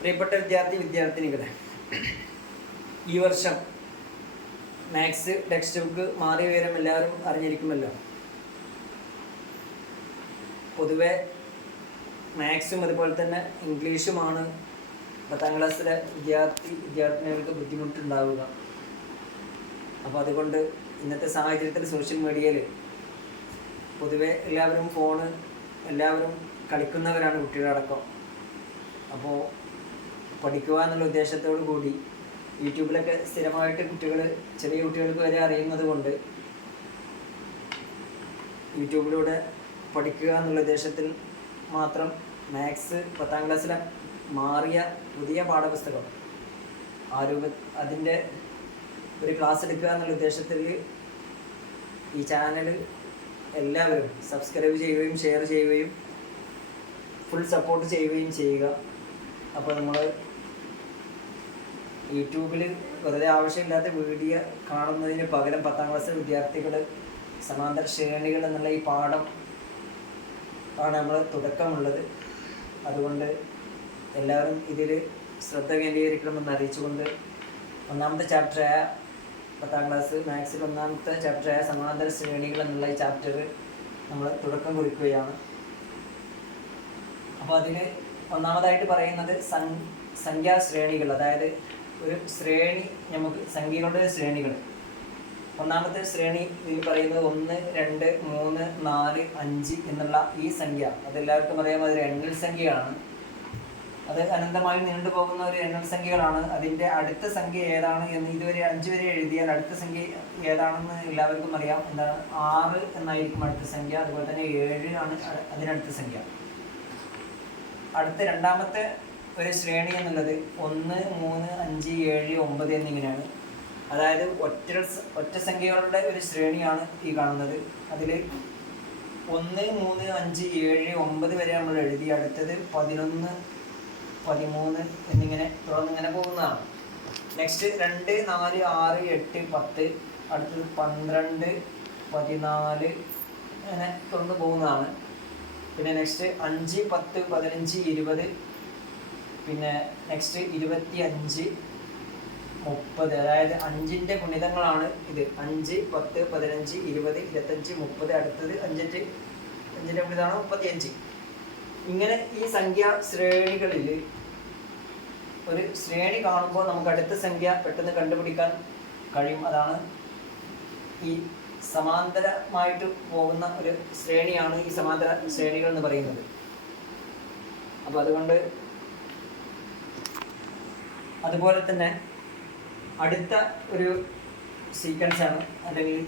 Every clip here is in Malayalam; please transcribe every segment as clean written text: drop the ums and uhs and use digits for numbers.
പ്രിയപ്പെട്ട വിദ്യാർത്ഥിനികളെ, ഈ വർഷം മാത്സ് ടെക്സ്റ്റ് ബുക്ക് മാറിയ വിവരം എല്ലാവരും അറിഞ്ഞിരിക്കുമല്ലോ. പൊതുവെ മാത്സും അതുപോലെ തന്നെ ഇംഗ്ലീഷുമാണ് 10ാം ക്ലാസ്സിലെ വിദ്യാർത്ഥിനികൾക്ക് ബുദ്ധിമുട്ടുണ്ടാവുക. അപ്പോൾ അതുകൊണ്ട് ഇന്നത്തെ സാഹചര്യത്തിൽ സോഷ്യൽ മീഡിയയിൽ പൊതുവെ എല്ലാവരും കളിക്കുന്നവരാണ്, കുട്ടികളടക്കം. അപ്പോൾ പഠിക്കുക എന്നുള്ള ഉദ്ദേശത്തോടു കൂടി യൂട്യൂബിലൊക്കെ സ്ഥിരമായിട്ട് ചെറിയ കുട്ടികൾക്ക് വരെ അറിയുന്നത് കൊണ്ട് യൂട്യൂബിലൂടെ പഠിക്കുക എന്നുള്ള ഉദ്ദേശത്തിൽ മാത്രം മാത്സ് 10ാം ക്ലാസ്സിലെ മാറിയ പുതിയ പാഠപുസ്തകം അതിൻ്റെ ഒരു ക്ലാസ് എടുക്കുക എന്നുള്ള ഉദ്ദേശത്തിൽ ഈ ചാനൽ എല്ലാവരും സബ്സ്ക്രൈബ് ചെയ്യുകയും ഷെയർ ചെയ്യുകയും ഫുൾ സപ്പോർട്ട് ചെയ്യുകയും ചെയ്യുക. അപ്പോൾ നമ്മൾ യൂട്യൂബിൽ വെറുതെ ആവശ്യമില്ലാത്ത വീഡിയോ കാണുന്നതിന് പകരം 10ാം ക്ലാസ്സിലെ വിദ്യാർത്ഥികൾ സമാന്തര ശ്രേണികൾ എന്നുള്ള ഈ പാഠം ആണ് നമ്മൾ തുടക്കമുള്ളത്. അതുകൊണ്ട് എല്ലാവരും ഇതിൽ ശ്രദ്ധ കേന്ദ്രീകരിക്കണമെന്ന് അറിയിച്ചുകൊണ്ട് ഒന്നാമത്തെ ചാപ്റ്ററായ 10ാം ക്ലാസ് മാത്സിൽ ഒന്നാമത്തെ ചാപ്റ്ററായ സമാന്തര ശ്രേണികൾ എന്നുള്ള ഈ ചാപ്റ്റർ നമ്മൾ തുടക്കം കുറിക്കുകയാണ്. അപ്പോൾ അതിൽ ഒന്നാമതായിട്ട് പറയുന്നത് സംഖ്യാശ്രേണികൾ, അതായത് ഒരു ശ്രേണി, നമുക്ക് സംഖ്യകളുടെ ശ്രേണികൾ. ഒന്നാമത്തെ ശ്രേണി ഇതിൽ പറയുന്നത് 1, 2, 3, 4, 5 എന്നുള്ള ഈ സംഖ്യ. അതെല്ലാവർക്കും അറിയാം, അതൊരു എണ്ണൽ സംഖ്യയാണ്. അത് അനന്തമായി നീണ്ടുപോകുന്ന ഒരു എണ്ണൽ സംഖ്യകളാണ്. അതിൻ്റെ അടുത്ത സംഖ്യ ഏതാണ് എന്ന് ഇതുവരെ 5 വരെ എഴുതിയാൽ അടുത്ത സംഖ്യ ഏതാണെന്ന് എല്ലാവർക്കും അറിയാം. എന്താണ്? 6 എന്നായിരിക്കും അടുത്ത സംഖ്യ. അതുപോലെ തന്നെ 7 ആണ് അതിനടുത്ത സംഖ്യ. അടുത്ത രണ്ടാമത്തെ ഒരു ശ്രേണി എന്നുള്ളത് 1, 3, 5, 7, 9 എന്നിങ്ങനെയാണ്. അതായത് ഒറ്റ സംഖ്യകളുടെ ഒരു ശ്രേണിയാണ് ഈ കാണുന്നത്. അതിൽ 1, 3, 5, 7, 9 വരെ നമ്മൾ എഴുതി. അടുത്തത് 11, 13 എന്നിങ്ങനെ തുടർന്നിങ്ങനെ പോകുന്നതാണ്. നെക്സ്റ്റ് 2, 4, 6, 8, 10, അടുത്തത് 12, 14 അങ്ങനെ തുടർന്ന് പോകുന്നതാണ്. പിന്നെ നെക്സ്റ്റ് 5, 10, 15, 20, പിന്നെ നെക്സ്റ്റ് 25, 30. അതായത് 5ൻ്റെ ഗുണിതങ്ങളാണ് ഇത്. 5, 10, 15, 20, 25, 30. അടുത്തത് 5ൻ്റെ ഗുണിതമാണ് 35. ഇങ്ങനെ ഈ സംഖ്യാ ശ്രേണികളിൽ ഒരു ശ്രേണി കാണുമ്പോൾ നമുക്ക് അടുത്ത സംഖ്യ പെട്ടെന്ന് കണ്ടുപിടിക്കാൻ കഴിയും. അതാണ് ഈ സമാന്തരമായിട്ട് പോകുന്ന ഒരു ശ്രേണിയാണ് ഈ സമാന്തര ശ്രേണികൾ എന്ന് പറയുന്നത്. അപ്പോൾ അതുപോലെ തന്നെ അടുത്ത ഒരു സീക്വൻസാണ്, അല്ലെങ്കിൽ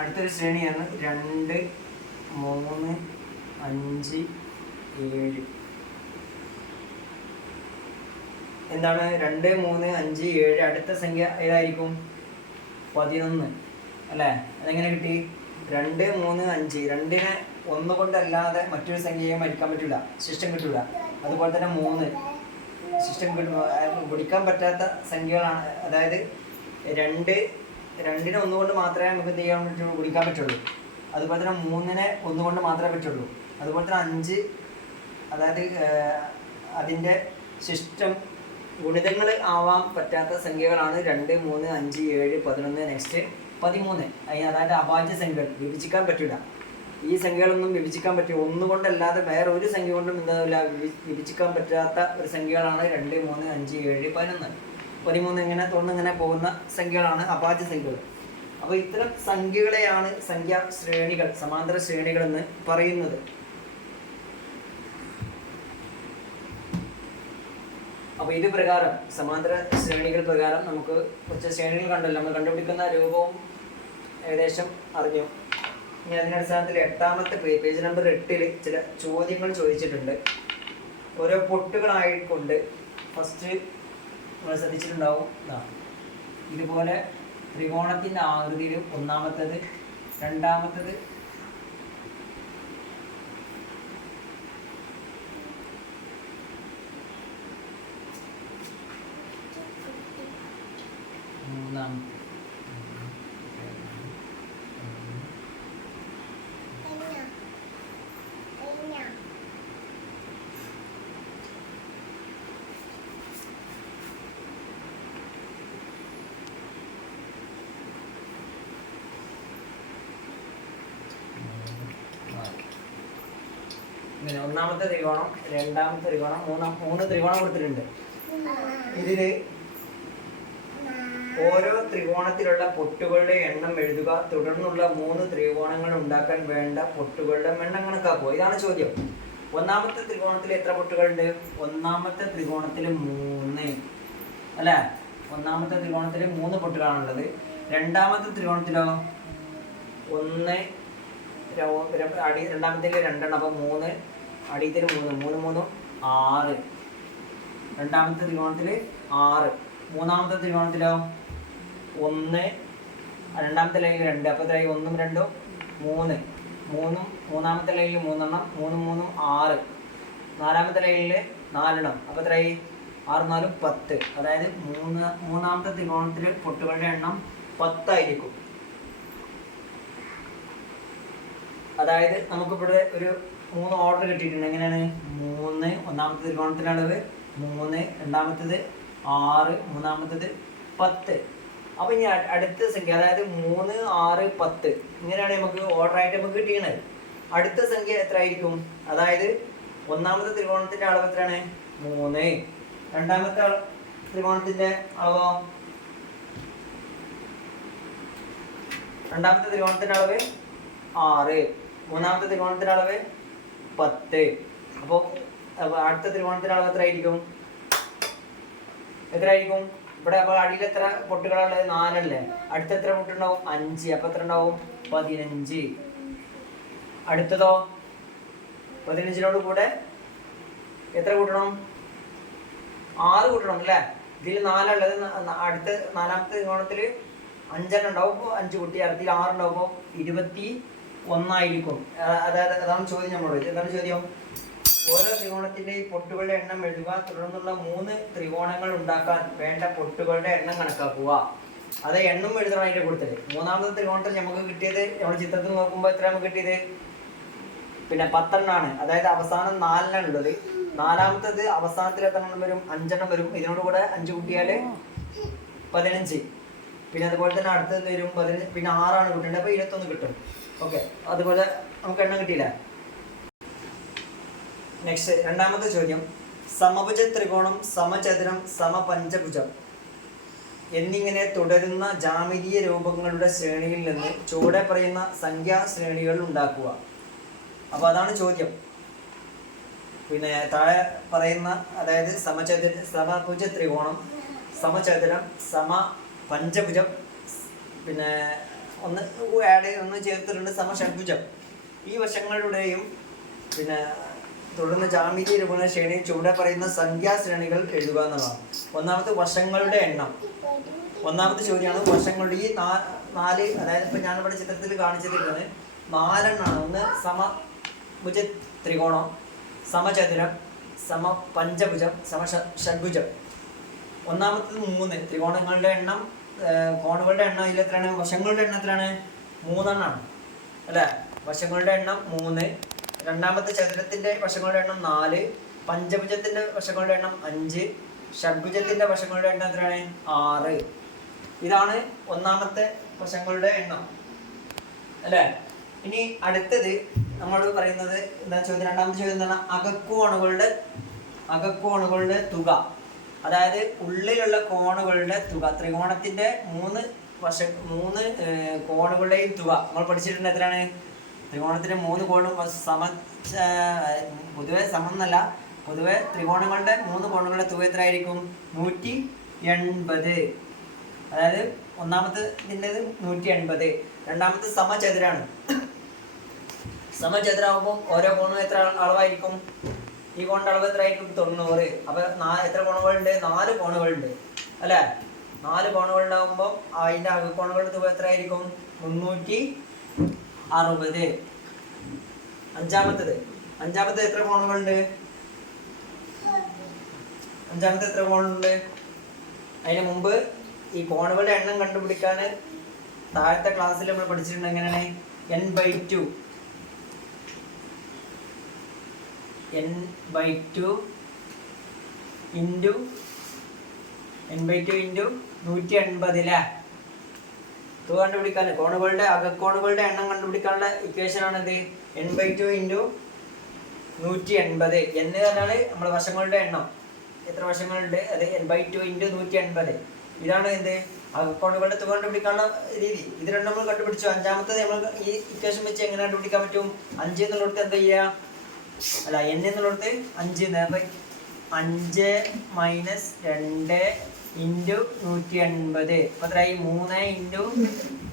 അടുത്തൊരു ശ്രേണിയാണ് 2, 3, 5, 7. എന്താണ് 2, 3, 5, 7? അടുത്ത സംഖ്യ ഏതായിരിക്കും? 11 അല്ലേ? അതെങ്ങനെ കിട്ടി? 2, 3, 5. 2നെ 1 കൊണ്ടല്ലാതെ മറ്റൊരു സംഖ്യയും ഹരിക്കാൻ പറ്റില്ല, ശിഷ്ടം കിട്ടില്ല. അതുപോലെ തന്നെ 3 ശിഷ്ടം പിടിക്കാൻ പറ്റാത്ത സംഖ്യകളാണ്. അതായത് 2നെ 1 കൊണ്ട് മാത്രമേ നമുക്ക് എന്ത് ചെയ്യാൻ പറ്റുള്ളൂ, പിടിക്കാൻ പറ്റുള്ളൂ. അതുപോലെ തന്നെ 3നെ 1 കൊണ്ട് മാത്രമേ പറ്റുള്ളൂ. അതുപോലെ തന്നെ 5, അതായത് അതിൻ്റെ ശിഷ്ടം ഗുണിതങ്ങൾ ആവാൻ പറ്റാത്ത സംഖ്യകളാണ് 2, 3, 5, 7, 11. നെക്സ്റ്റ് 13. അതായത് അഭാജ്യ സംഖ്യകൾ, വിഭജിക്കാൻ പറ്റില്ല. ഈ സംഖ്യകളൊന്നും വിഭജിക്കാൻ പറ്റില്ല. 1 കൊണ്ടല്ലാതെ വേറെ ഒരു സംഖ്യ കൊണ്ടും എന്താവില്ല, വിഭജിക്കാൻ പറ്റാത്ത ഒരു സംഖ്യകളാണ് 2, 3, 5, 7, 11, 13. ഇങ്ങനെ തുടർന്നിങ്ങനെ പോകുന്ന സംഖ്യകളാണ് അഭാജ്യ സംഖ്യകൾ. അപ്പോൾ ഇത്തരം സംഖ്യകളെയാണ് സംഖ്യാ ശ്രേണികൾ, സമാന്തര ശ്രേണികൾ എന്ന് പറയുന്നത്. അപ്പോൾ ഇത് പ്രകാരം, സമാന്തര ശ്രേണികൾ പ്രകാരം നമുക്ക് കുറച്ച് ശ്രേണികൾ കണ്ടല്ലോ. നമ്മൾ കണ്ടുപിടിക്കുന്ന രൂപവും ഏകദേശം അറിഞ്ഞു. ഇനി അതിനടിസ്ഥാനത്തിൽ 8ാമത്തെ പേജ് നമ്പർ 8 ചില ചോദ്യങ്ങൾ ചോദിച്ചിട്ടുണ്ട്. ഓരോ പൊട്ടുകളായിക്കൊണ്ട് ഫസ്റ്റ് നമ്മൾ ശ്രദ്ധിച്ചിട്ടുണ്ടാവും. ഇതുപോലെ ത്രികോണത്തിൻ്റെ ആകൃതിയിൽ ഒന്നാമത്തേത്, രണ്ടാമത്തേത് മൂന്നാമത്തെ, ഒന്നാമത്തെ ത്രികോണം, രണ്ടാമത്തെ ത്രികോണം, മൂന്ന് ത്രികോണം കൊടുത്തിട്ടുണ്ട്. ഇതില് ഓരോ ത്രികോണത്തിലുള്ള പൊട്ടുകളുടെ എണ്ണം എഴുതുക. തുടർന്നുള്ള 3 ത്രികോണങ്ങൾ ഉണ്ടാക്കാൻ വേണ്ട പൊട്ടുകളുടെ എണ്ണം കണക്കാക്കുക. ഇതാണ് ചോദ്യം. ഒന്നാമത്തെ ത്രികോണത്തിൽ എത്ര പൊട്ടുകളുണ്ട്? ഒന്നാമത്തെ ത്രികോണത്തിൽ 3 അല്ലേ? ഒന്നാമത്തെ ത്രികോണത്തിൽ 3 പൊട്ടുകളാണുള്ളത്. രണ്ടാമത്തെ ത്രികോണത്തിലോ 1, രണ്ടാമത്തേക്ക് 2 അപ്പോൾ 3, അടിയത്തിൽ 3, 3 6. രണ്ടാമത്തെ ത്രികോണത്തിൽ 6. മൂന്നാമത്തെ ത്രികോണത്തിലോ 1, രണ്ടാമത്തെ ലൈനിൽ 2, അപ്പോൾ എത്രയായി? 1ഉം 2ഉം 3, 3ഉം മൂന്നാമത്തെ ലൈനിൽ 3 എണ്ണം, 3ഉം 3ഉം 6. നാലാമത്തെ ലൈനിൽ 4 എണ്ണം, അപ്പോൾ എത്രയായി? 6 4 10. അതായത് മൂന്നാമത്തെ ത്രികോണത്തിൽ പൊട്ടുകളുടെ എണ്ണം 10 ആയിരിക്കും. അതായത് നമുക്കിവിടെ ഒരു 3 ഓർഡർ കിട്ടിയിട്ടുണ്ട്. എങ്ങനെയാണ്? 3 ഒന്നാമത്തെ ത്രികോണത്തിൻ്റെ അളവ് 3, രണ്ടാമത്തേത് 6, മൂന്നാമത്തേത് 10. അപ്പോൾ ഇനി അടുത്ത സംഖ്യ, അതായത് 3, 6, 10 ഇങ്ങനെയാണ് നമുക്ക് ഓർഡർ ആയിട്ട് നമുക്ക് കിട്ടിയത്. അടുത്ത സംഖ്യ എത്ര ആയിരിക്കും? അതായത് ഒന്നാമത്തെ ത്രികോണത്തിൻ്റെ അളവ് എത്രയാണ്? 3. രണ്ടാമത്തെ ത്രികോണത്തിൻ്റെ അളവോ? രണ്ടാമത്തെ ത്രികോണത്തിൻ്റെ അളവ് 6. മൂന്നാമത്തെ ത്രികോണത്തിൻ്റെ അളവ് 10. അപ്പോൾ അടുത്ത ത്രികോണത്തിൻ്റെ അളവ് എത്ര ആയിരിക്കും? ഇവിടെ അപ്പോൾ അടിയിൽ എത്ര പൊട്ടുകളുള്ളത്? 4 അല്ലേ? അടുത്ത എത്ര പൊട്ടുണ്ടാവും? 5. അപ്പോൾ എത്ര ഉണ്ടാവും? 15. അടുത്തതോ 15നോട് കൂടെ എത്ര കൂട്ടണം? 6 കൂട്ടണം അല്ലേ? ഇതിൽ 4 ഉള്ളത്. അടുത്ത നാലാമത്തെ ത്രികോണത്തിൽ 5 ഉണ്ടാവും. അപ്പോൾ 5 കൂട്ടി അടുത്തിൽ 6 ഉണ്ടാവും. അപ്പോൾ 21 ആയിരിക്കും. അതാണ് ചോദ്യം നമ്മളോട്. എന്താണ് ചോദ്യം? ഓരോ ത്രികോണത്തിൻ്റെയും പൊട്ടുകളുടെ എണ്ണം എഴുതുക. തുടർന്നുള്ള 3 ത്രികോണങ്ങൾ ഉണ്ടാക്കാൻ വേണ്ട പൊട്ടുകളുടെ എണ്ണം കണക്കാക്കുക. അത് എണ്ണം എഴുതണം അതിൻ്റെ കൊടുത്തത്. മൂന്നാമത്തെ ത്രികോണത്തിൽ നമുക്ക് കിട്ടിയത്, നമ്മൾ ചിത്രത്തിൽ നോക്കുമ്പോൾ എത്ര നമുക്ക് കിട്ടിയത്? പിന്നെ 10 എണ്ണമാണ്. അതായത് അവസാനം 4 എണ്ണം ഉള്ളത്. നാലാമത്തേത് അവസാനത്തിൽ എത്ര എണ്ണം വരും? 5 എണ്ണം വരും. ഇതിനോട് കൂടെ 5 കൂട്ടിയാൽ 15. പിന്നെ അതുപോലെ തന്നെ അടുത്തത് വരും 15. പിന്നെ 6 ആണ് കിട്ടേണ്ടത്. അപ്പോൾ 21 കിട്ടും. ഓക്കെ, അതുപോലെ നമുക്ക് എണ്ണം കിട്ടിയില്ല. നെക്സ്റ്റ് രണ്ടാമത്തെ ചോദ്യം. സമഭുജ ത്രികോണം, സമചതുരം, സമപഞ്ചഭുജം എന്നിങ്ങനെ തുടരുന്ന ജാമിതീയ രൂപങ്ങളുടെ ശ്രേണിയിൽ നിന്ന് ചുവടെ പറയുന്ന സംഖ്യാശ്രേണികൾ ഉണ്ടാക്കുക. അപ്പോൾ അതാണ് ചോദ്യം. പിന്നെ താഴെ പറയുന്ന, അതായത് സമഭുജ ത്രികോണം, സമചതുരം, സമപഞ്ചഭുജം, പിന്നെ ഒന്ന് ചേർത്തിട്ടുണ്ട് സമഷഡ്ഭുജം. ഈ വശങ്ങളുടെയും പിന്നെ തുടർന്ന് ജാമിതീയ രൂപങ്ങളുടെ ശ്രേണിയിൽ ചുവടെ പറയുന്ന സംഖ്യാശ്രേണികൾ എഴുതുക എന്നുള്ളതാണ്. ഒന്നാമത്തെ വശങ്ങളുടെ എണ്ണം. ഒന്നാമത്തെ ചോദ്യമാണ് വശങ്ങളുടെ. ഈ 4, അതായത് ഇപ്പം ഞാനിവിടെ ചിത്രത്തിൽ കാണിച്ചിട്ടുള്ളത് 4 എണ്ണമാണ്. ഒന്ന് സമഭുജ ത്രികോണം, സമചതുരം, സമപഞ്ചഭുജം, സമഷഡ്ഭുജം. ഒന്നാമത്തത് 3 ത്രികോണങ്ങളുടെ എണ്ണം, കോണുകളുടെ എണ്ണം ഇതിൽ എത്രയാണ്? വശങ്ങളുടെ എണ്ണം എത്രയാണ്? 3 എണ്ണമാണ് അല്ലേ? വശങ്ങളുടെ എണ്ണം 3. രണ്ടാമത്തെ ചതുരത്തിൻ്റെ വശങ്ങളുടെ എണ്ണം 4. പഞ്ചഭുജത്തിൻ്റെ വശങ്ങളുടെ എണ്ണം 5. ഷഡ്ഭുജത്തിൻ്റെ വശങ്ങളുടെ എണ്ണം എത്രയാണ്? 6. ഇതാണ് ഒന്നാമത്തെ വശങ്ങളുടെ എണ്ണം അല്ലേ? ഇനി അടുത്തത് നമ്മൾ പറയുന്നത് എന്താ ചോദ്യം? രണ്ടാമത്തെ ചോദ്യം എന്താണ്? അകക്കോണുകളുടെ തുക. അതായത് ഉള്ളിലുള്ള കോണുകളുടെ തുക. ത്രികോണത്തിൻ്റെ 3 കോണുകളുടെയും തുക നമ്മൾ പഠിച്ചിട്ടുണ്ട്. എത്രയാണ്? ത്രികോണത്തിൻ്റെ 3 കോണും പൊതുവെ സമം എന്നല്ല, പൊതുവെ ത്രികോണങ്ങളുടെ 3 കോണുകളുടെ തുക എത്ര ആയിരിക്കും? 180. അതായത് ഒന്നാമത്തെ ഇതിൻ്റെത് 180. രണ്ടാമത്തെ സമചതുരാണ്. സമചതുരാകുമ്പോൾ ഓരോ കോണും എത്ര അളവായിരിക്കും? ഈ കോണിൻ്റെ അളവ് എത്ര ആയിരിക്കും? 90. അപ്പോൾ എത്ര കോണുകളുണ്ട്? 4 കോണുകളുണ്ട് അല്ലേ? 4 കോണുകളുണ്ടാകുമ്പോൾ അതിൻ്റെ അകക്കോണുകളുടെ തുക എത്ര ആയിരിക്കും? 360. അഞ്ചാമത്തെ എത്ര കോണുകളുണ്ട്? അതിന് മുമ്പ് ഈ കോണുകളുടെ എണ്ണം കണ്ടുപിടിക്കാൻ താഴത്തെ ക്ലാസ്സിൽ നമ്മൾ പഠിച്ചിട്ടുണ്ട്. എങ്ങനെയാണ്? n/2 ഇൻറ്റു 180 അല്ലേ? തുക കണ്ടുപിടിക്കാൻ അകക്കോണുകളുടെ എണ്ണം കണ്ടുപിടിക്കാനുള്ള ഇക്വേഷൻ ആണിത്. n/2 into 180. എന്ന് പറഞ്ഞാൽ നമ്മുടെ വശങ്ങളുടെ എണ്ണം, എത്ര വശങ്ങളുണ്ട്, അത് n/2 × 180. ഇതാണ് എന്ത് അകക്കോണുകളുടെ തുക കണ്ടുപിടിക്കാനുള്ള രീതി. ഇത് രണ്ടും നമ്മൾ കണ്ടുപിടിച്ചു. അഞ്ചാമത്തത് നമ്മൾ ഈ ഇക്വേഷൻ വെച്ച് എങ്ങനെ കണ്ടുപിടിക്കാൻ പറ്റും? 5 എന്നുള്ളിടത്ത് എന്താ ചെയ്യുക, അല്ല n എന്നുള്ളിടത്ത് 5 നേരത്തെ 5 - 2 × 180. അപ്പോൾ എത്രയായി? 3 ×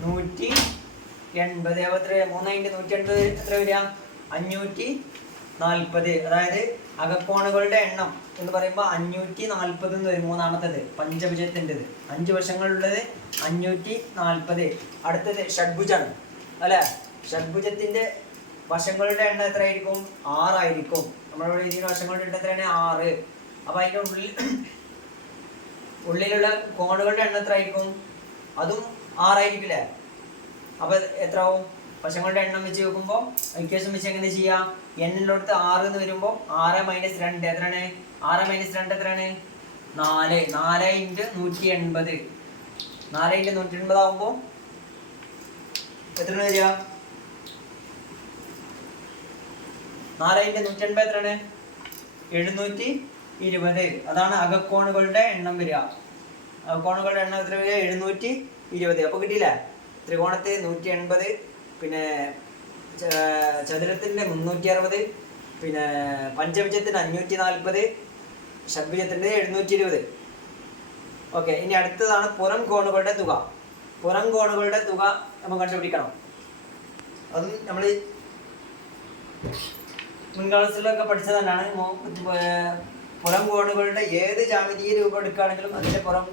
180. അപ്പോൾ എത്ര? 3 × 180 എത്ര വരിക? 540. അതായത് അകക്കോണുകളുടെ എണ്ണം എന്ന് പറയുമ്പോൾ 540 എന്ന് വരും. മൂന്നാമത്തത് പഞ്ചഭുജത്തിൻ്റെത്, 5 വശങ്ങളുള്ളത് 540. അടുത്തത് ഷഡ്ഭുജാണ് അല്ലേ? ഷഡ്ഭുജത്തിൻ്റെ വശങ്ങളുടെ എണ്ണം എത്രയായിരിക്കും? 6 ആയിരിക്കും. നമ്മളിവിടെ ഇതിന് വശങ്ങളുടെ എണ്ണം എത്രയാണ്? 6. അപ്പോൾ അതിൻ്റെ ഉള്ളിലുള്ള കോണുകളുടെ എണ്ണം എത്ര ആയിരിക്കും? അതും 6 ആയിരിക്കില്ലേ? അപ്പോൾ എത്ര ആവും? വശങ്ങളുടെ എണ്ണം വെച്ച് നോക്കുമ്പോൾ ഇക്വേഷൻ വെച്ച് എങ്ങനെ ചെയ്യാം? n-ൻ്റെ 6 എന്ന് വരുമ്പോൾ 6 - 2 എത്രയാണ്? 6 - 2 എത്രയാണ്? 4. 4 × 180. 4 × 180 ആകുമ്പോൾ എത്രയാണ് വരിക? 4 × 180 എത്രയാണ്? 720. അതാണ് അകക്കോണുകളുടെ എണ്ണം വരിക. അകക്കോണുകളുടെ എണ്ണം എത്ര വരിക? 720. അപ്പോൾ കിട്ടിയില്ലേ? ത്രികോണത്തിൽ 180, പിന്നെ ചതുരത്തിൻ്റെ 360, പിന്നെ പഞ്ചഭുജത്തിന് 540, ഷഡ്ഭുജത്തിൻ്റെ 720. ഓക്കെ, ഇനി അടുത്തതാണ് പുറം കോണുകളുടെ തുക. പുറം കോണുകളുടെ തുക നമ്മൾ കണ്ടുപിടിക്കണം. അതും നമ്മൾ മുൻകാലത്തിലൊക്കെ പഠിച്ചത് തന്നെയാണ്. പുറം കോണുകളുടെ ഏത് ജാമിതീയ രൂപം എടുക്കുകയാണെങ്കിലും അതിൻ്റെ പുറം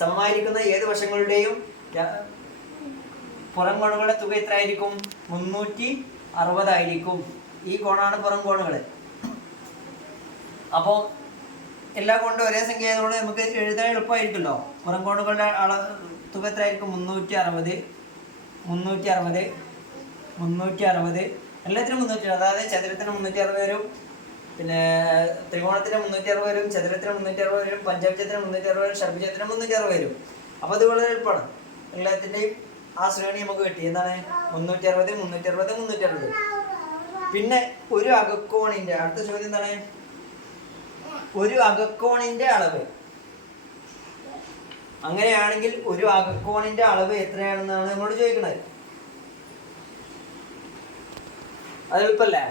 സമമായിരിക്കുന്ന ഏത് വശങ്ങളുടെയും പുറം കോണുകളുടെ തുക എത്ര ആയിരിക്കും? 360 ആയിരിക്കും. ഈ കോണാണ് പുറം കോണുകൾ. അപ്പോൾ എല്ലാ കോണിൻ്റെ ഒരേ സംഖ്യ ആയതുകൊണ്ട് നമുക്ക് എഴുതാൻ എളുപ്പമായിരിക്കുമല്ലോ. പുറം കോണുകളുടെ തുക എത്ര ആയിരിക്കും? 360, 360. എല്ലാത്തിനും 360. അതായത് ചതുരത്തിന് 360 വരും, പിന്നെ ത്രികോണത്തിന് 360 വരും, ചതുരത്തിന് 360 വരും, പഞ്ചഭുജത്തിന് 360 വരും, ഷഡ്ഭുജത്തിന് 360 വരും. അപ്പോൾ അത് വളരെ എളുപ്പമാണ്. എല്ലാത്തിൻ്റെയും ആ ശ്രേണി നമുക്ക് കിട്ടി. എന്താണ്? 360, 360, 360. പിന്നെ ഒരു അകക്കോണിൻ്റെ അടുത്ത ചോദ്യം എന്താണ്? ഒരു അകക്കോണിൻ്റെ അളവ്. അങ്ങനെയാണെങ്കിൽ ഒരു അകക്കോണിൻ്റെ അളവ് എത്രയാണെന്നാണ് നമ്മളോട് ചോദിക്കുന്നത്. അത് എളുപ്പമല്ലേ?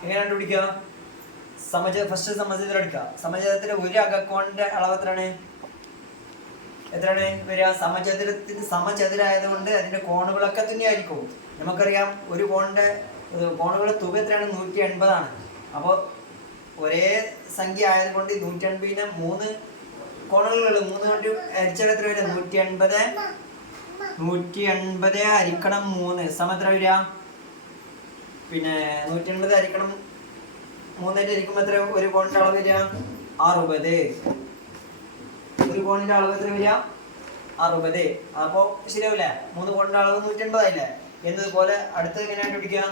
എങ്ങനെ കണ്ടുപിടിക്കുക? ഫസ്റ്റ് സമചതുരം എടുക്കുക. സമചതുരത്തിലെ ഒരു അകക്കോണിൻ്റെ അളവ് എത്രയാണ് വരിക? സമചതുരായതുകൊണ്ട് അതിൻ്റെ കോണുകളൊക്കെ തുല്യമായിരിക്കും. നമുക്കറിയാം ഒരു കോണുകളുടെ തുക എത്രയാണ്? 180 ആണ്. അപ്പോൾ ഒരേ സംഖ്യ ആയതുകൊണ്ട് 180നെ 3 കോണുകളുള്ളൂ. 3 കൊണ്ട് ഹരിച്ചാൽ എത്ര വരിക? 180 ഹരിക്കണം 3 സമം എത്ര വരിക? പിന്നെ 180 ഹരിക്കണം 3 ഹരിക്കുമ്പോൾ എത്ര? ഒരു കോണിൻ്റെ അളവ് വരിക? 60. ഒരു കോണിൻ്റെ അളവ് എത്ര വരിക? 60. അപ്പോൾ ശരിയാവില്ലേ? 3 കോണിൻ്റെ അളവ് 180 ആയില്ലേ? എന്നതുപോലെ അടുത്തത് എങ്ങനെയാണ് കണ്ടുപിടിക്കുക?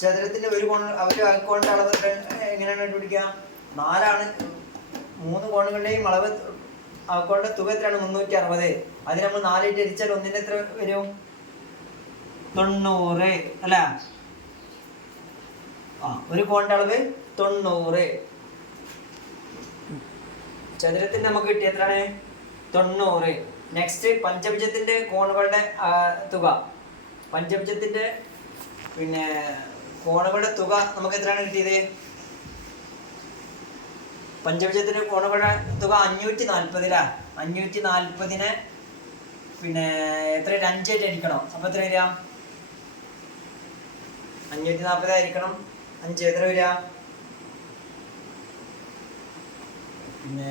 ചതുരത്തിൻ്റെ ഒരു കോണിൻ്റെ അളവ് എങ്ങനെയാണ് കണ്ടുപിടിക്കുക? 4 ആണ്. 3 കോണുകളുടെയും അളവ് അകക്കോണിൻ്റെ തുക എത്രയാണ്? 360. അതിന് നമ്മൾ 4 ഹരിച്ചാൽ ഒന്നിൻ്റെ എത്ര വരും? 90 അല്ലേ? ഒരു കോണിൻ്റെ അളവ് 90. ചതുരത്തിന് നമുക്ക് കിട്ടിയ എത്രയാണ്? 90. നെക്സ്റ്റ് പഞ്ചഭുജത്തിൻ്റെ കോണുകളുടെ തുക. പഞ്ചഭുജത്തിൻ്റെ പിന്നെ കോണുകളുടെ തുക നമുക്ക് എത്രയാണ് കിട്ടിയത്? പഞ്ചഭുജത്തിൻ്റെ കോണുകളുടെ തുക 540. 540നെ പിന്നെ എത്ര? 5 ആയിട്ട് ഹരിക്കണം. അപ്പോൾ എത്ര വരിക? 540 ഹരിക്കണം 5 എത്ര വരിക? പിന്നെ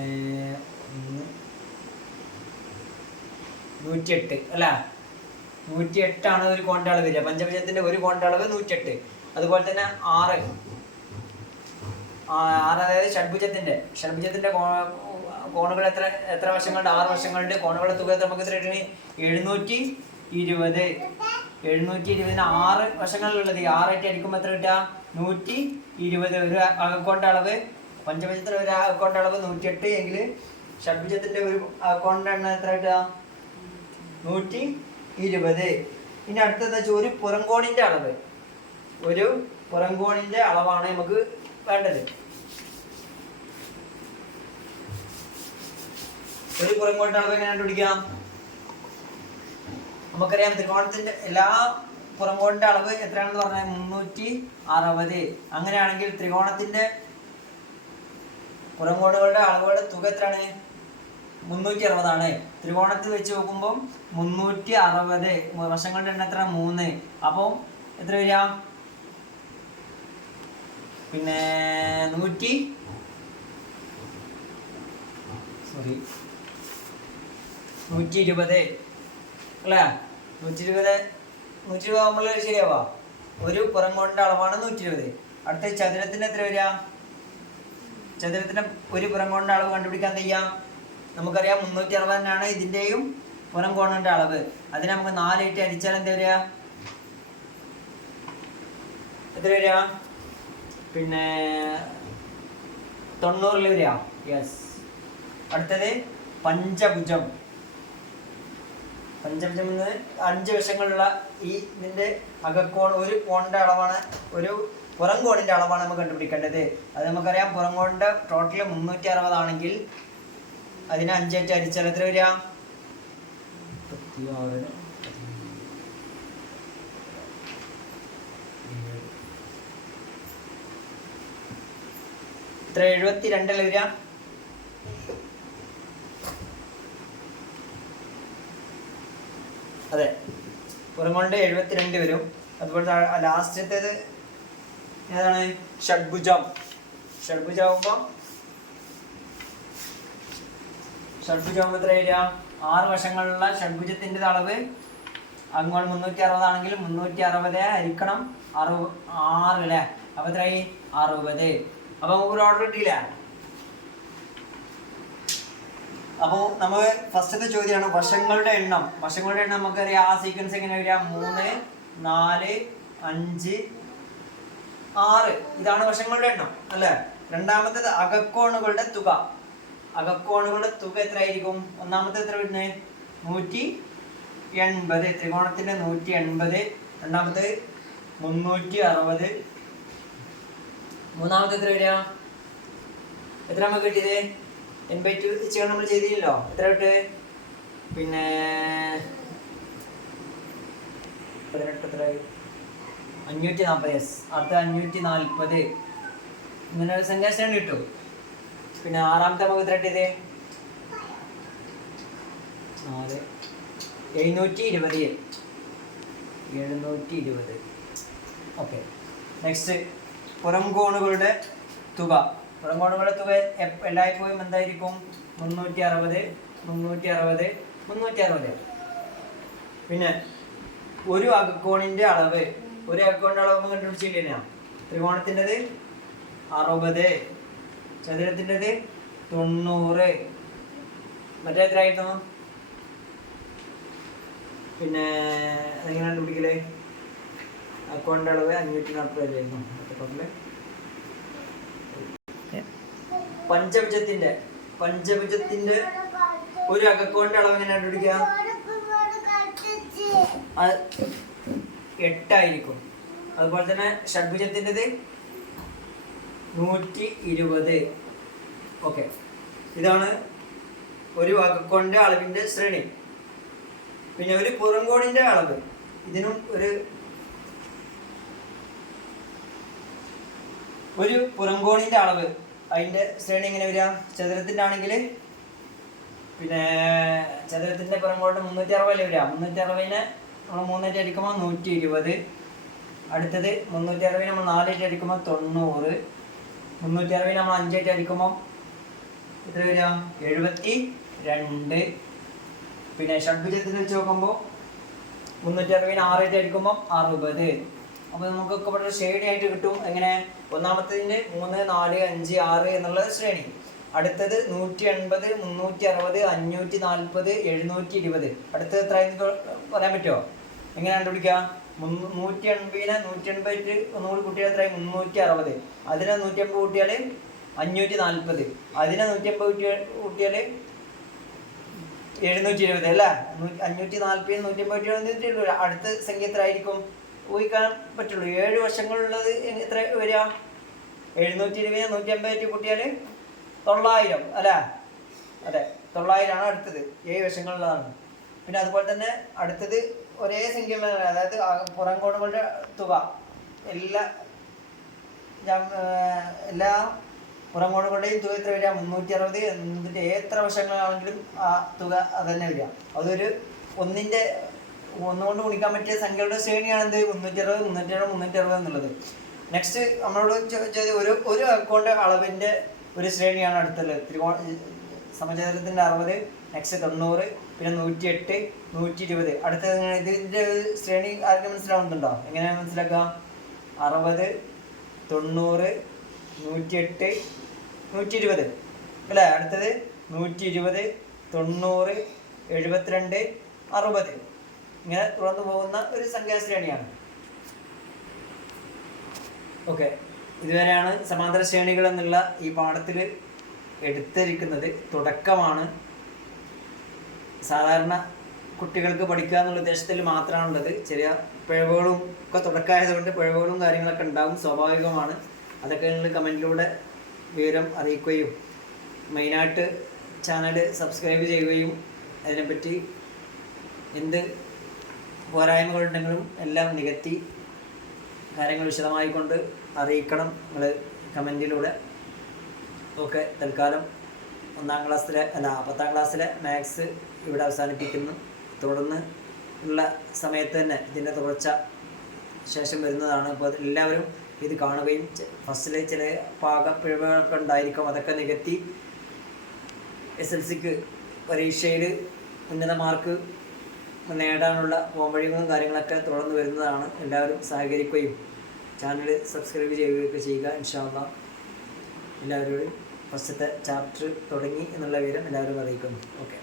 108 അല്ല? 108 ആണ് ഒരു കോണിൻ്റെ അളവ് വരിക. പഞ്ചഭുജത്തിൻ്റെ ഒരു കോണിൻ്റെ അളവ് 108. അതുപോലെ തന്നെ 6, അതായത് ഷഡ്ഭുജത്തിൻ്റെ കോണുകൾ എത്ര വശങ്ങളുണ്ട്? 6 വശങ്ങളുണ്ട്. കോണുകളുടെ തുക നമുക്ക് എത്ര കിട്ടണേ? 720. 720ന് 6 വശങ്ങളിലുള്ളത് 6 ആയിട്ട് ഹരിക്കുമ്പോൾ എത്ര കിട്ടുക? 120. ഒരു അകക്കോണിൻ്റെ അളവ്, പഞ്ചഭുജത്തിൻ്റെ ഒരു അകക്കോണിൻ്റെ അളവ് 108 എങ്കിൽ ഷഡ്ഭുജത്തിൻ്റെ ഒരു അകക്കോണിൻ്റെ എണ്ണം എത്ര കിട്ടുക? 120. ഇനി അടുത്തത് വെച്ചാൽ ഒരു പുറംകോണിൻ്റെ അളവ്. ഒരു പുറംകോണിന്റെ അളവാണ് നമുക്ക് വേണ്ടത്. ഒരു പുറംകോണിന്റെ അളവ് എങ്ങനെ കണ്ടുപിടിക്കാം? നമുക്കറിയാം ത്രികോണത്തിന്റെ എല്ലാ പുറംകോണിന്റെ അളവ് എത്രയാണെന്ന് പറഞ്ഞാൽ 360. അങ്ങനെയാണെങ്കിൽ ത്രികോണത്തിന്റെ പുറംകോണുകളുടെ അളവുകളുടെ തുക എത്രയാണ്? 360 ആണ്. ത്രികോണത്തിൽ വെച്ച് നോക്കുമ്പോൾ 360, വശങ്ങളുടെ എണ്ണം എത്ര? 3. അപ്പം എത്ര വരിക? പിന്നെ 120 അല്ലേ? 120 ആകുമ്പോൾ ശരിയാവാ. ഒരു പുറംകോണിന്റെ അളവാണ് 120. അടുത്ത ചതുരത്തിന് എത്ര വരിക? ചതുരത്തിന്റെ ഒരു പുറംകോണിന്റെ അളവ് കണ്ടുപിടിക്കാൻ ചെയ്യാം. നമുക്കറിയാം 360 തന്നെയാണ് ഇതിന്റെയും പുറംകോണിന്റെ അളവ്. അതിനെ നമുക്ക് 4 ആയിട്ട് അടിച്ചാൽ എന്താ വരിക? എത്ര വരിക? പിന്നെ 90 വരിക. യെസ്. അടുത്തത് പഞ്ചഭുജം. പഞ്ചഭുജം എന്ന് 5 വശങ്ങളുള്ള ഇതിന്റെ അകക്കോൺ, ഒരു കോണിന്റെ അളവാണ്, ഒരു പുറംകോണിന്റെ അളവാണ് നമുക്ക് കണ്ടുപിടിക്കേണ്ടത്. അത് നമുക്കറിയാം പുറംകോണിന്റെ ടോട്ടൽ 360 ആണെങ്കിൽ അതിനെ 5 ആയിട്ട് അടിച്ചാൽ എത്ര വരിക? 72 വരിക. അതെ, പുറംകോണിന്റെ 72 വരും. അതുപോലെ ലാസ്റ്റത്തേത് ഏതാണ്? ഷഡ്ഭുജം. ഷഡ്ഭുജാകുമ്പോൾ എത്ര വരിക? 6 വശങ്ങളുള്ള ഷഡ്ഭുജത്തിന്റെ അളവ് അങ്ങോട്ട് 360 ആണെങ്കിൽ 360 ഹരിക്കണം 6 അല്ലേ? അപ്പൊ എത്രയായി? 60. അപ്പൊ നമുക്ക് ഒരു ഓർഡർ കിട്ടിയില്ല. അപ്പോൾ നമ്മൾ ഫസ്റ്റത്തെ ചോദ്യമാണ് വശങ്ങളുടെ എണ്ണം. വശങ്ങളുടെ എണ്ണം നമുക്കറിയാം. ആ സീക്വൻസ് എങ്ങനെ വരിക? 3, 4, 5, 6. ഇതാണ് വശങ്ങളുടെ എണ്ണം അല്ലേ? രണ്ടാമത്തേത് അകക്കോണുകളുടെ തുക. അകക്കോണുകളുടെ തുക എത്ര ആയിരിക്കും? ഒന്നാമത്തെ എത്ര വരുന്നത്? 180. ത്രികോണത്തിന്റെ 180. രണ്ടാമത്തെ 360. മൂന്നാമത്തെ എത്ര വരിക? എത്ര നമുക്ക് കിട്ടിയത്? n/2 ചെയ്യാൻ നമ്മൾ ചെയ്തില്ലല്ലോ. എത്ര കിട്ട്? പിന്നെ 540. അടുത്ത 540. ഇങ്ങനെ ഒരു സംഖ്യാശ്രേണി കിട്ടും. പിന്നെ ആറാമത്തെ നമുക്ക് എത്ര കിട്ടിയത്? 720. ഓക്കെ. നെക്സ്റ്റ് പുറംകോണുകളുടെ തുക. പുറംകോണുകളുടെ തുക എല്ലായ്പ്പോഴും എന്തായിരിക്കും? 360. പിന്നെ ഒരു അകക്കോണിന്റെ അളവ്. ഒരു അകക്കോണിന്റെ അളവ് നമ്മൾ കണ്ടുപിടിച്ചില്ല. ത്രികോണത്തിൻ്റെത് 60, ചതുരത്തിൻ്റെത് 90. മറ്റേ എത്ര ആയിരുന്നു? പിന്നെ എങ്ങനെ കണ്ടുപിടിക്കല്? അക്കൗണ്ടിന്റെ അളവ് 540 ആയിരുന്നു. പഞ്ചഭുജത്തിന്റെ ഒരു അകക്കോണിന്റെ അളവ് എങ്ങനെ കണ്ടുപിടിക്കുക? 8 ആയിരിക്കും. അതുപോലെ തന്നെ ഷഡ്ഭുജത്തിൻ്റെത് 120. ഓക്കെ. ഇതാണ് ഒരു അകക്കോണിന്റെ അളവിന്റെ ശ്രേണി. പിന്നെ ഒരു പുറംകോണിന്റെ അളവ്. ഇതിനും ഒരു പുറംകോണിന്റെ അളവ്, അതിന്റെ ശ്രേണി എങ്ങനെ വരിക? ചതുരത്തിന്റെ ആണെങ്കിൽ പിന്നെ ചതുരത്തിന്റെ പുറംകോണിന് 360 വരിക. 360 നമ്മൾ 3 ആയിട്ട് അടിക്കുമ്പോൾ 120. അടുത്തത് 360 നമ്മൾ 4 ആയിട്ട് അടിക്കുമ്പോൾ 90. 360 നമ്മൾ 5 ആയിട്ട് അടിക്കുമ്പോൾ എത്ര വരിക? 72. പിന്നെ ഷഡ്ഭുജത്തിൽ വെച്ച് നോക്കുമ്പോൾ 360 6 ആയിട്ട് അടിക്കുമ്പോൾ 60. അപ്പോൾ നമുക്കൊക്കെ ഇവിടെ ശ്രേണി ആയിട്ട് കിട്ടും. എങ്ങനെ? ഒന്നാമത്തതിന് 3, 4, 5, 6 എന്നുള്ള ശ്രേണി. അടുത്തത് 180, 360, 540, 720. അടുത്തത് എത്ര പറയാൻ പറ്റുമോ? എങ്ങനെ കണ്ടുപിടിക്കുക? 180 180 ഒന്നുകൂടി കൂട്ടിയാൽ എത്ര? 360. അതിനെ 180 കൂട്ടിയാൽ 540. അതിനെ 180 കൂട്ടിയാൽ 720 അല്ലേ? 540 180 അടുത്ത സംഖ്യ എത്ര ആയിരിക്കും? ഊഹിക്കാൻ പറ്റുള്ളൂ. 7 വശങ്ങളുള്ളത് എത്ര വരിക? 720 150 കൂട്ടിയാൽ 900 അല്ലേ? അതെ, 900 ആണ് അടുത്തത്. 7 വശങ്ങളുള്ളതാണ്. പിന്നെ അതുപോലെ തന്നെ അടുത്തത് ഒരേ സംഖ്യയുള്ള, അതായത് പുറം കോണുകളുടെ തുക എല്ലാ പുറം കോണുകളുടെയും തുക എത്ര വരിക? 360. എന്നിട്ട് എത്ര വശങ്ങളാണെങ്കിലും ആ തുക അത് തന്നെ വരിക. അതൊരു ഒന്നുകൊണ്ട് ഗുണിക്കാൻ പറ്റിയ സംഖ്യകളുടെ ശ്രേണിയാണ് എന്ത്? 360 360 360 എന്നുള്ളത്. നെക്സ്റ്റ് നമ്മളോട് ചോദിച്ചത് ഒരു അക്കൗണ്ട് അളവിൻ്റെ ഒരു ശ്രേണിയാണ് അടുത്തുള്ളത്. സമചതുരത്തിൻ്റെ 60, നെക്സ്റ്റ് 90, പിന്നെ 108 120. അടുത്തത് ഇതിൻ്റെ ശ്രേണി ആർക്കും മനസ്സിലാവുന്നുണ്ടോ? എങ്ങനെയാണ് മനസ്സിലാക്കുക? 60 90 108 120 അല്ലേ? അടുത്തത് 120 90 72 60. ഇങ്ങനെ തുറന്നു പോകുന്ന ഒരു സംഖ്യാശ്രേണിയാണ്. ഓക്കെ, ഇതുവരെയാണ് സമാന്തര ശ്രേണികൾ എന്നുള്ള ഈ പാഠത്തിൽ എടുത്തിരിക്കുന്നത്. തുടക്കമാണ്. സാധാരണ കുട്ടികൾക്ക് പഠിക്കുക എന്നുള്ള ഉദ്ദേശത്തിൽ മാത്രമാണുള്ളത്. ചെറിയ പിഴവുകളും ഒക്കെ തുടക്കമായതുകൊണ്ട് പിഴവുകളും കാര്യങ്ങളൊക്കെ ഉണ്ടാകും, സ്വാഭാവികമാണ്. അതൊക്കെ നിങ്ങൾ കമൻറ്റിലൂടെ വിവരം അറിയിക്കുകയും മെയിനായിട്ട് ചാനൽ സബ്സ്ക്രൈബ് ചെയ്യുകയും അതിനെപ്പറ്റി എന്ത് പോരായ്മകളുണ്ടെങ്കിലും എല്ലാം നികത്തി കാര്യങ്ങൾ വിശദമായി കൊണ്ട് അറിയിക്കണം നിങ്ങൾ കമൻറ്റിലൂടെ. ഓക്കെ, തൽക്കാലം 10ാം ക്ലാസ്സിലെ മാത്സ് ഇവിടെ അവസാനിപ്പിക്കുന്നു. തുടർന്ന് ഉള്ള സമയത്ത് തന്നെ ഇതിൻ്റെ തുടർച്ച ശേഷം വരുന്നതാണ്. അപ്പോൾ എല്ലാവരും ഇത് കാണുകയും ഫസ്റ്റിലെ ചില പാകപ്പിഴവുകളൊക്കെ ഉണ്ടായിരിക്കും, അതൊക്കെ നികത്തി SLCക്ക് പരീക്ഷയിൽ ഉന്നത മാർക്ക് നേടാനുള്ള പോംവഴികളും കാര്യങ്ങളൊക്കെ തുടർന്ന് വരുന്നതാണ്. എല്ലാവരും സഹകരിക്കുകയും ചാനൽ സബ്സ്ക്രൈബ് ചെയ്യുകയൊക്കെ ചെയ്യുക. ഇൻഷാ അല്ലാഹ് എല്ലാവരോടും ഫസ്റ്റത്തെ ചാപ്റ്റർ തുടങ്ങി എന്നുള്ള വിവരം എല്ലാവരും അറിയിക്കുന്നു. ഓക്കെ.